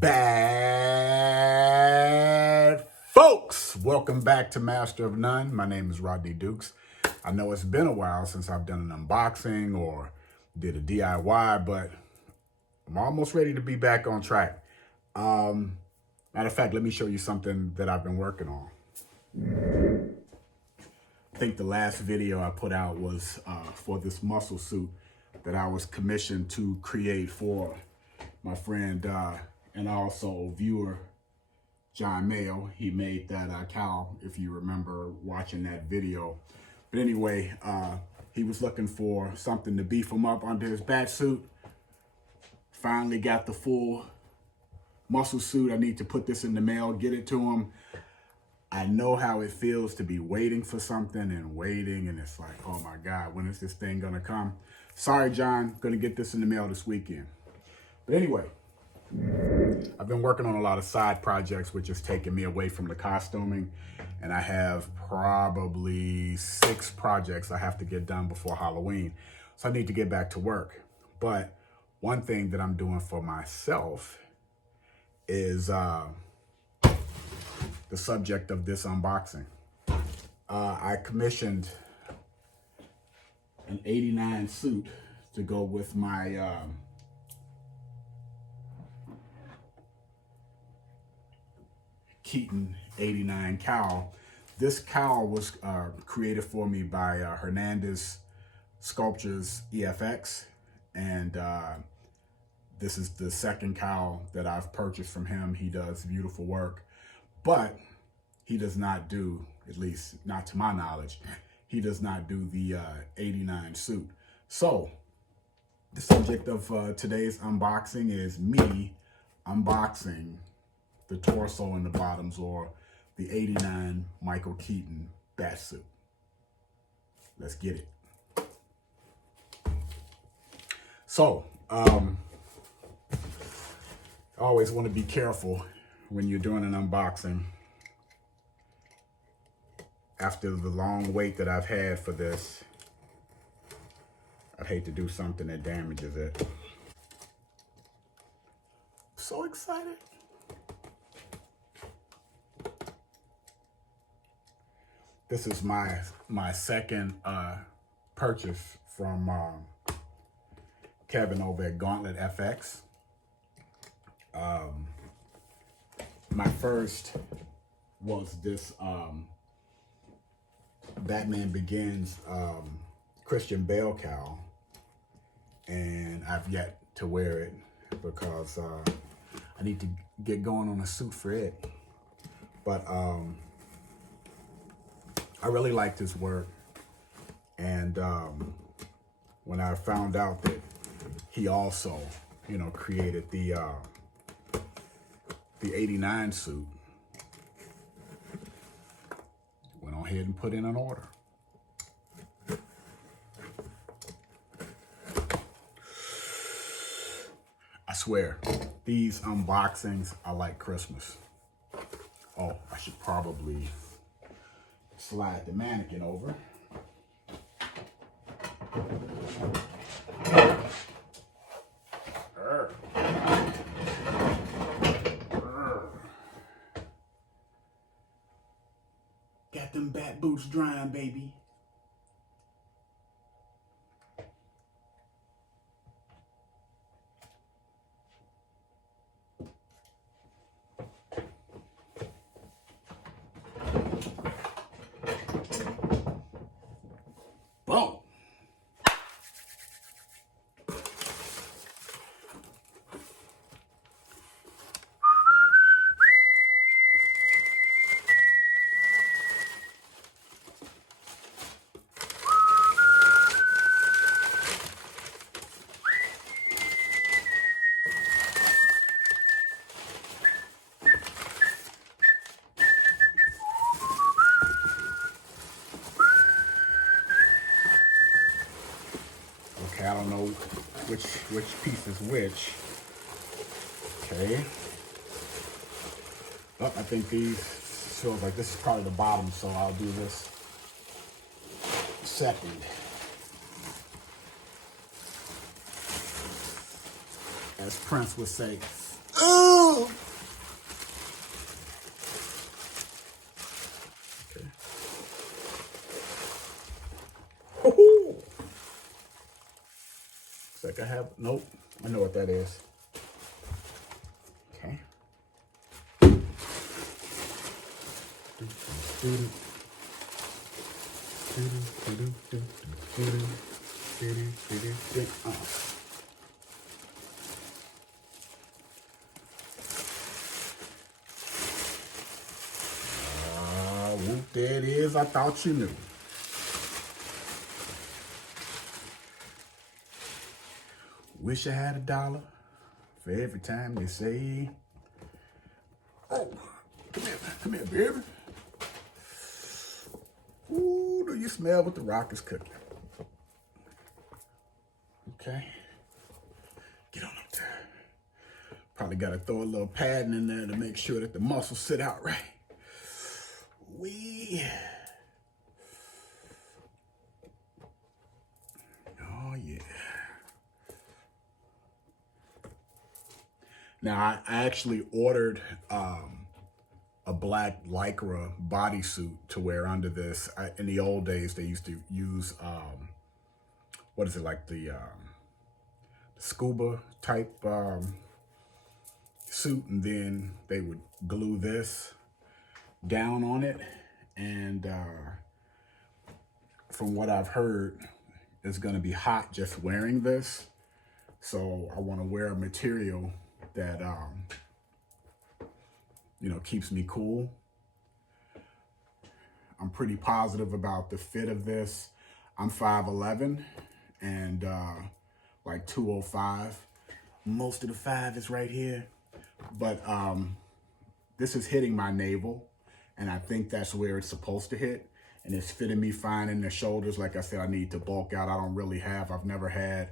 bad folks. Welcome back to Master of None. My name is Rodney Dukes. I know it's been a while since I've done an unboxing or did a DIY, but I'm almost ready to be back on track. Matter of fact, let me show you something that I've been working on. I think the last video I put out was for this muscle suit that I was commissioned to create for my friend and also viewer, John Mayo. He made that cowl, if you remember watching that video. But anyway, he was looking for something to beef him up under his Batsuit. Finally got the full muscle suit. I need to put this in the mail, get it to him. I know how it feels to be waiting for something and it's like, oh my God, when is this thing gonna come? Sorry, John, gonna get this in the mail this weekend. But anyway, I've been working on a lot of side projects, which has taken me away from the costuming. And I have probably 6 projects I have to get done before Halloween. So I need to get back to work. But one thing that I'm doing for myself is the subject of this unboxing. I commissioned an 89 suit to go with my Keaton 89 cowl. This cowl was created for me by Hernandez Sculptures EFX, and this is the second cowl that I've purchased from him. He does beautiful work, but he does not do, at least not to my knowledge, he does not do the 89 suit. So the subject of today's unboxing is me unboxing the torso and the bottoms, or the 89 Michael Keaton Batsuit. Let's get it. So, I always want to be careful when you're doing an unboxing. After the long wait that I've had for this, I'd hate to do something that damages it. So excited. This is my second purchase from Kevin over at Gauntlet FX. My first was this Batman Begins Christian Bale cowl, and I've yet to wear it because I need to get going on a suit for it. But I really liked his work, and when I found out that he also, created the 89 suit, went on ahead and put in an order. I swear, these unboxings are like Christmas. Oh, I should probably slide the mannequin over. Got them bat boots drying, baby. Boom. Okay, I don't know which piece is which. Okay. Oh, I think these feels like this is probably the bottom, so I'll do this second. As Prince would say, ooh! Okay. Woohoo! It's like I have, nope, I know what that is. Okay. Whoop, there it is. I thought you knew. Wish I had $1 for every time they say, oh, come here, baby. Ooh, do you smell what the rock is cooking? Okay. Get on up there. Probably got to throw a little padding in there to make sure that the muscles sit out right. Wee. Oh, yeah. Now, I actually ordered a black Lycra bodysuit to wear under this. In the old days, they used to use, what is it, like the scuba type suit, and then they would glue this down on it. And from what I've heard, it's going to be hot just wearing this. So I want to wear a material that, you know, keeps me cool. I'm pretty positive about the fit of this. I'm 5'11" and like 205. Most of the 5 is right here. But this is hitting my navel, and I think that's where it's supposed to hit. And it's fitting me fine in the shoulders. Like I said, I need to bulk out. I've never had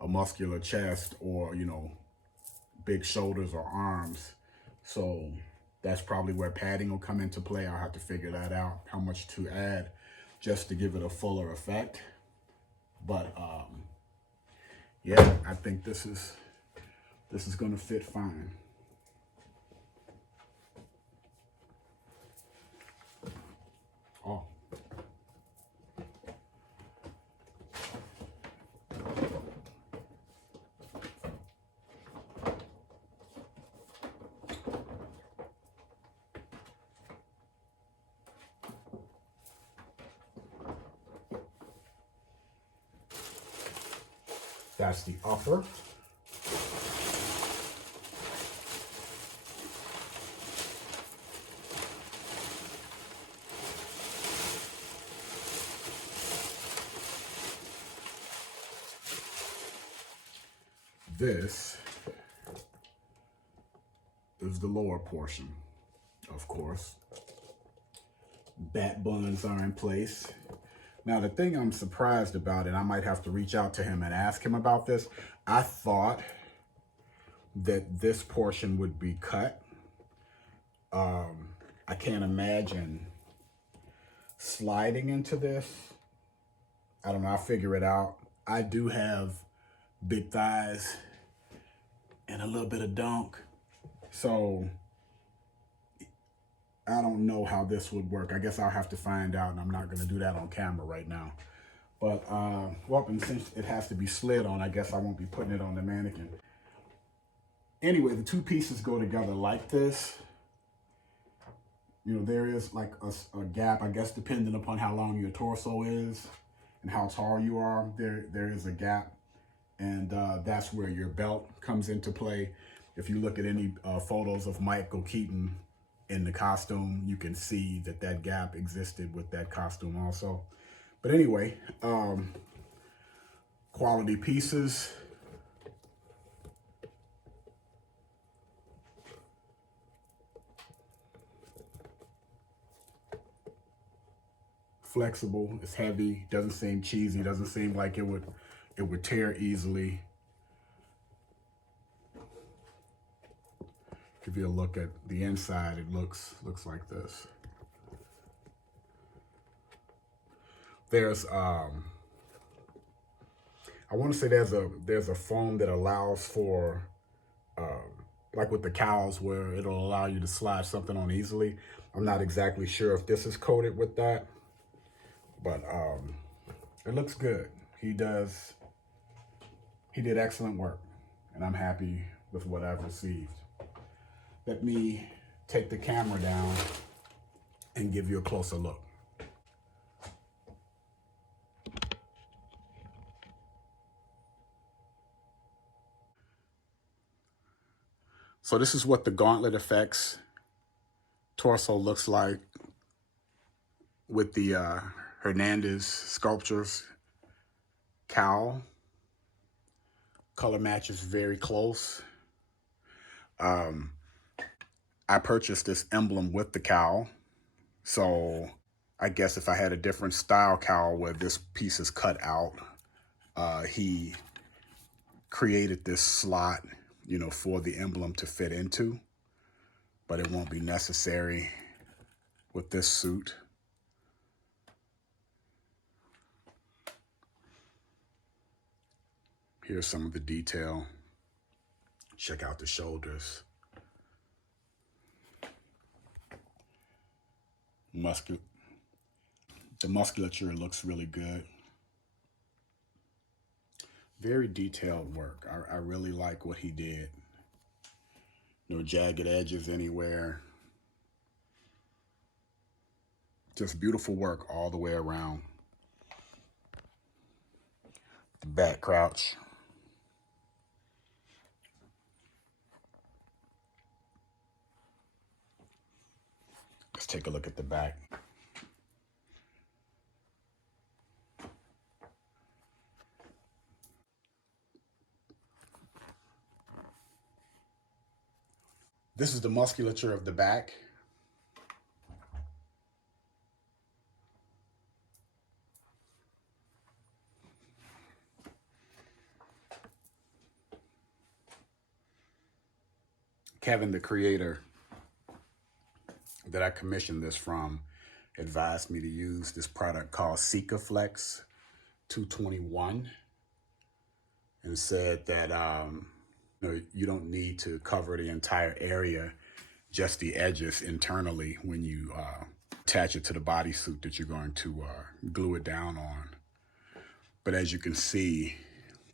a muscular chest or, you know, big shoulders or arms. So that's probably where padding will come into play. I'll have to figure that out, how much to add just to give it a fuller effect. But yeah, I think this is going to fit fine. Oh. That's the upper. This is the lower portion, of course. Bat buns are in place. Now, the thing I'm surprised about, and I might have to reach out to him and ask him about this, I thought that this portion would be cut. I can't imagine sliding into this. I don't know, I'll figure it out. I do have big thighs and a little bit of dunk, so I don't know how this would work. I guess I'll have to find out, and I'm not going to do that on camera right now. But, well, and since it has to be slid on, I guess I won't be putting it on the mannequin. Anyway, the two pieces go together like this. You know, there is like a gap, I guess, depending upon how long your torso is and how tall you are. There is a gap, and that's where your belt comes into play. If you look at any photos of Michael Keaton in the costume, you can see that that gap existed with that costume also. But anyway, quality pieces. Flexible, it's heavy, doesn't seem cheesy, doesn't seem like it would tear easily. Give you a look at the inside, it looks like this. There's I want to say there's a foam that allows for like with the cowls where it'll allow you to slide something on easily. I'm not exactly sure if this is coated with that, but it looks good. He did excellent work, and I'm happy with what I've received. Let me take the camera down and give you a closer look. So this is what the Gauntlet FX torso looks like with the Hernandez Sculptures cowl. Color match is very close. I purchased this emblem with the cowl. So I guess if I had a different style cowl where this piece is cut out, he created this slot, you know, for the emblem to fit into, but it won't be necessary with this suit. Here's some of the detail. Check out the shoulders. The musculature looks really good. Very detailed work. I really like what he did. No jagged edges anywhere. Just beautiful work all the way around. The back crouch. Let's take a look at the back. This is the musculature of the back. Kevin, the creator that I commissioned this from, advised me to use this product called Flex 221 and said that you don't need to cover the entire area, just the edges internally when you attach it to the bodysuit that you're going to glue it down on. But as you can see,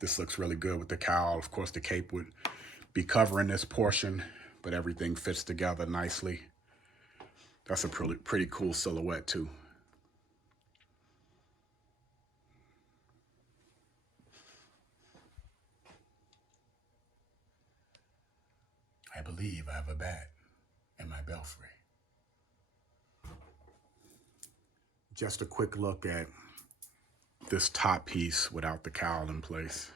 this looks really good with the cowl. Of course, the cape would be covering this portion, but everything fits together nicely. That's a pretty cool silhouette too. I believe I have a bat in my belfry. Just a quick look at this top piece without the cowl in place.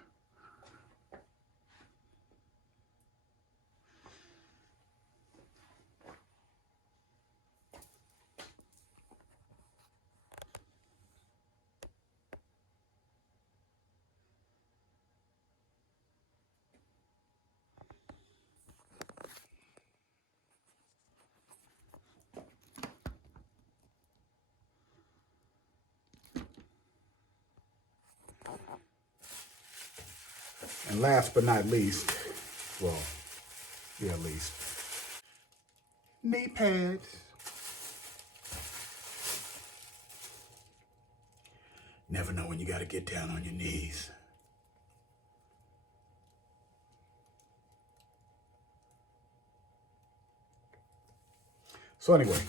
And last but not least, well, yeah, least, knee pads. Never know when you gotta get down on your knees. So anyway,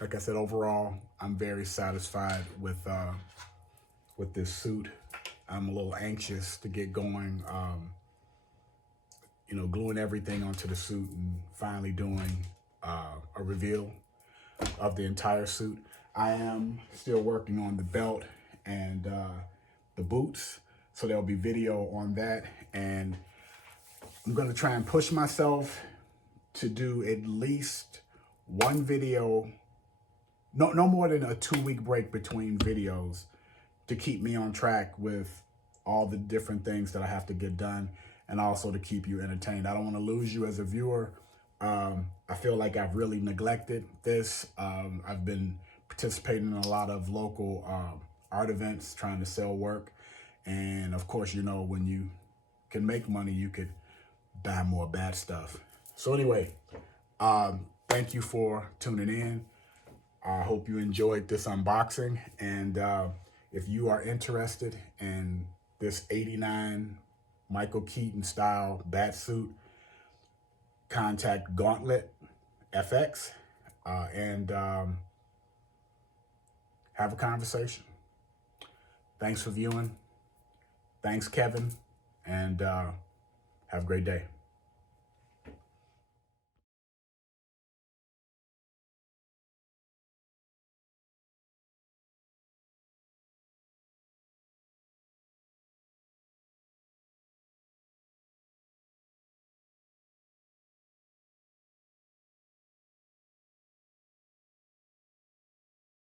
like I said, overall, I'm very satisfied with this suit. I'm a little anxious to get going, you know, gluing everything onto the suit and finally doing a reveal of the entire suit. I am still working on the belt and the boots, so there'll be video on that. And I'm gonna try and push myself to do at least one video, no more than a 2-week break between videos, to keep me on track with all the different things that I have to get done, and also to keep you entertained. I don't want to lose you as a viewer. I feel like I've really neglected this. I've been participating in a lot of local art events, trying to sell work, And of course, you know, when you can make money, you could buy more bad stuff. So anyway, thank you for tuning in. I hope you enjoyed this unboxing. And if you are interested in this 89 Michael Keaton style Batsuit, contact Gauntlet FX and have a conversation. Thanks for viewing. Thanks, Kevin. And have a great day.